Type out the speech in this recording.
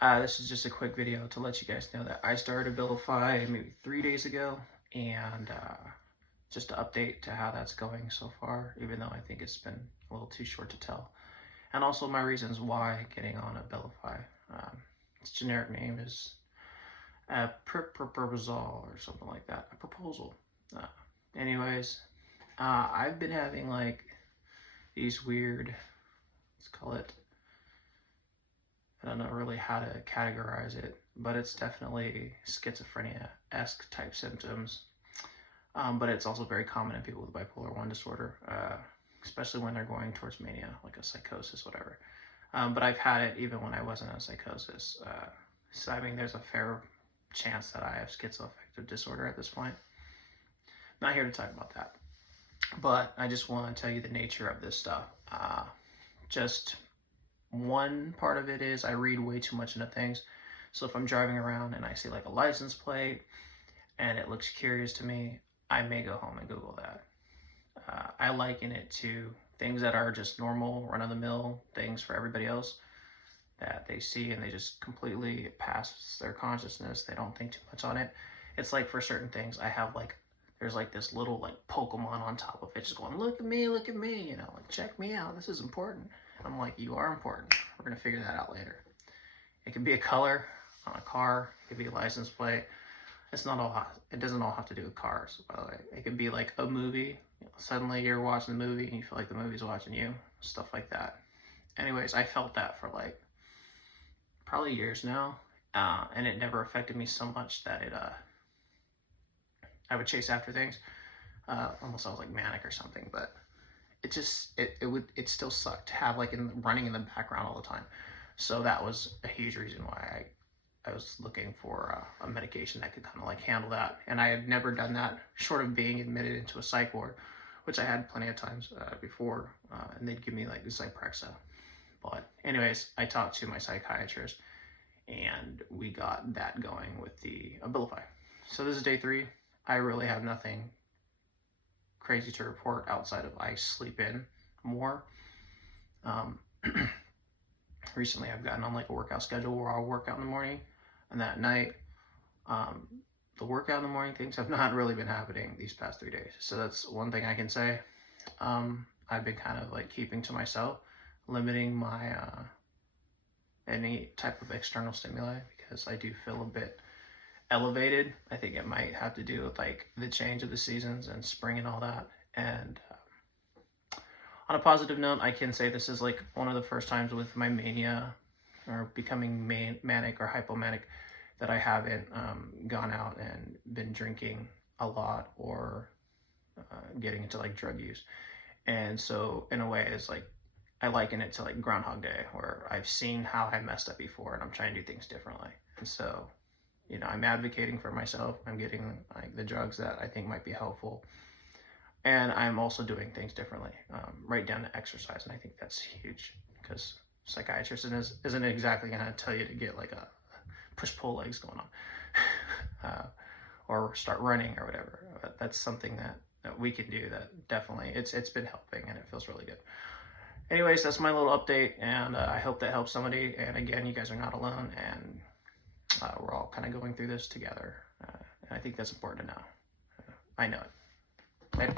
This is just a quick video to let you guys know that I started Abilify maybe 3 days ago, and just an update to how that's going so far, even though I think it's been a little too short to tell. And also my reasons why getting on Abilify. Its generic name is a proposal or something like that, a proposal. Anyways, I've been having like these weird, let's call it, I don't know really how to categorize it, but it's definitely schizophrenia-esque type symptoms. But it's also very common in people with bipolar 1 disorder, especially when they're going towards mania, like a psychosis, whatever. But I've had it even when I wasn't in psychosis. So I mean, there's a fair chance that I have schizoaffective disorder at this point. Not here to talk about that, but I just want to tell you the nature of this stuff. Just one part of it is I read way too much into things. So if I'm driving around and I see like a license plate and it looks curious to me, I may go home and Google that. I liken it to things that are just normal, run-of-the-mill things for everybody else that they see and they just completely pass their consciousness. They don't think too much on it. It's like for certain things, I have like, there's like this little like Pokemon on top of it just going, look at me, you know, like check me out, this is important. I'm like, you are important. We're gonna figure that out later. It could be a color on a car, it could be a license plate. It's not all, it doesn't all have to do with cars, by the way. It could be like a movie. You know, suddenly you're watching the movie and you feel like the movie's watching you, stuff like that. Anyways, I felt that for like probably years now, and it never affected me so much that I would chase after things. Almost I was like manic or something, but it just, it still sucked to have like running in the background all the time. So that was a huge reason why I was looking for a medication that could kind of like handle that. And I had never done that short of being admitted into a psych ward, which I had plenty of times before, and they'd give me like Zyprexa. But anyways, I talked to my psychiatrist and we got that going with the Abilify. So this is day 3. I really have nothing crazy to report outside of I sleep in more. Recently I've gotten on like a workout schedule where I'll work out in the morning, and that night, the workout in the morning things have not really been happening these past 3 days. So that's one thing I can say. I've been kind of like keeping to myself, limiting my any type of external stimuli because I do feel a bit elevated. I think it might have to do with like the change of the seasons and spring and all that. And on a positive note, I can say this is like one of the first times with my mania or becoming manic or hypomanic that I haven't gone out and been drinking a lot or getting into like drug use. And so in a way it's like, I liken it to like Groundhog Day, where I've seen how I messed up before and I'm trying to do things differently. And so, you know, I'm advocating for myself. I'm getting like the drugs that I think might be helpful. And I'm also doing things differently, right down to exercise. And I think that's huge because psychiatrist isn't exactly going to tell you to get like a push-pull legs going on or start running or whatever. But that's something that we can do that definitely, it's been helping and it feels really good. Anyways, that's my little update, and I hope that helps somebody. And again, you guys are not alone, and we're all kind of going through this together. And I think that's important to know. I know it. Later.